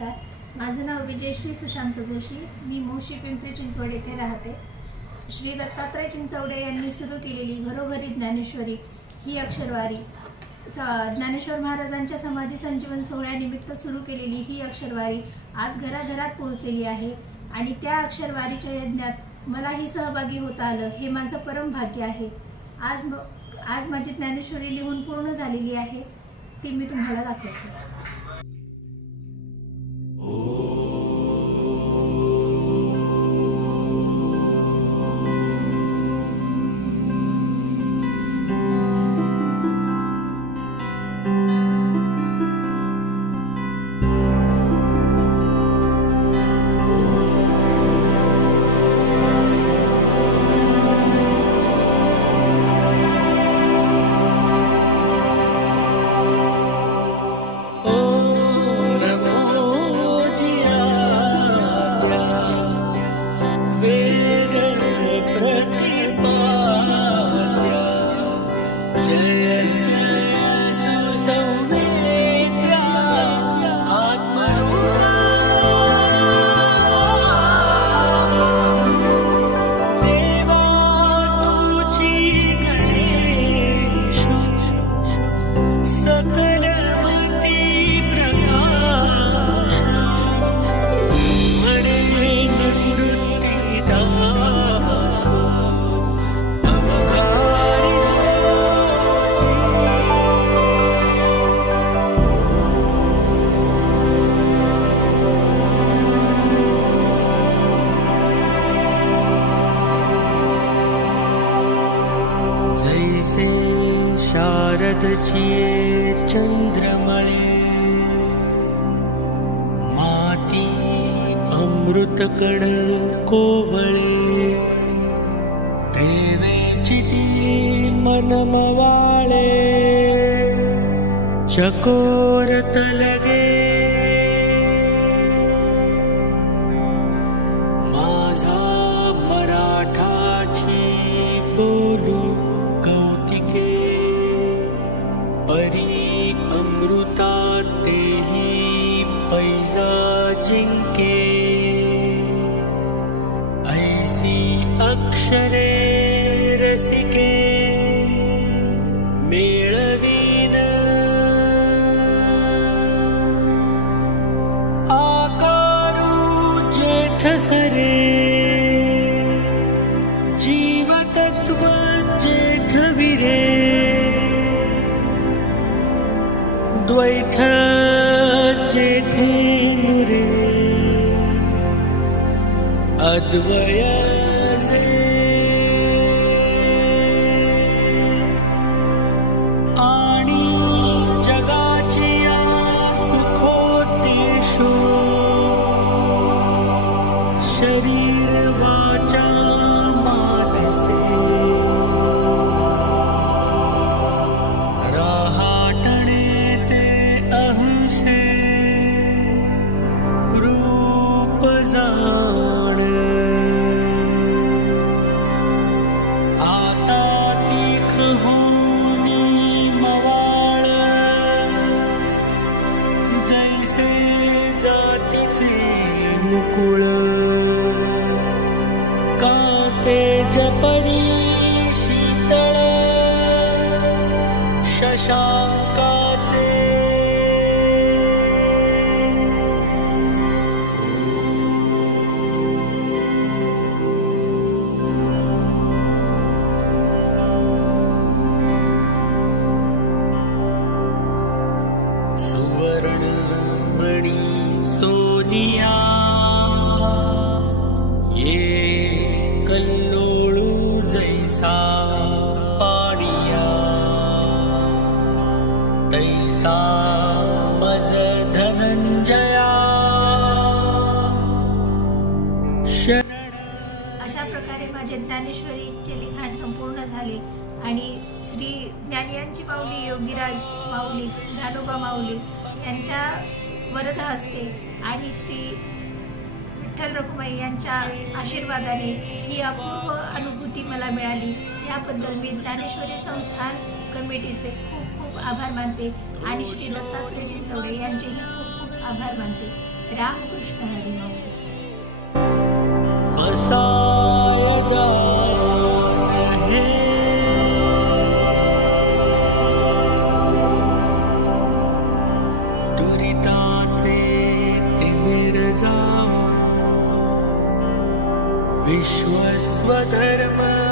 नमस्कार, माझं नाव विजयश्री सुशांत जोशी. मी मुळशी पिंपरी चिंचवड येथे राहते. श्री दत्तात्रय चिंचवडे यांनी सुरू केलेली घरोघरी ज्ञानेश्वरी ही अक्षरवारी, ज्ञानेश्वर महाराजांच्या समाधी संजीवन सोहळ्यानिमित्त सुरू केलेली ही अक्षरवारी आज घराघरात पोहोचलेली आहे आणि त्या अक्षरवारीच्या यज्ञात मलाही सहभागी होता आलं हे माझं परम भाग्य आहे. आज माझी ज्ञानेश्वरी लिहून पूर्ण झालेली आहे, ती मी तुम्हाला दाखवते. शारदचिये चंद्रमळे माती अमृतकण कोवळे प्रेमेची ती मनमवाळे चकोरत लगे माझा मराठाची बोलू कौतिके परी अमृता तेही पैजा जिंके ऐसी अक्षरे रसिके मेळवीन आकारू जेथ सरे जीवतत्व जेथ विरे द्वैथ जेथे नुरे अद्वय आणि जगाची सुखोतेषु शरीर वाचा मानसे जाण आता तीख होनी मवाळ जैसे जातीचे मुकुळ काते जपरी शीतळ शशांकाचे सोनिया ये कल्लोळू जैसा पाडिया तैसा मज धनंजया. अशा प्रकारे माझे ज्ञानेश्वरीचे लिखाण संपूर्ण झाले आणि श्री ज्ञानियांची माऊली योगीराज माऊली ज्ञानोबा माऊली यांच्या वरद हस्ते आणि श्री विठ्ठल रखुमाई यांच्या आशीर्वादाने ही अपूर्व अनुभूती मला मिळाली. याबद्दल मी ज्ञानेश्वरी संस्थान कमिटीचे खूप खूप आभार मानते आणि श्री दत्तात्रय चिंचवडे यांचेही खूप खूप आभार मानते. रामकृष्ण हरी माऊली. दुरिताचे तिमिर जाऊ विश्वस्वधर्म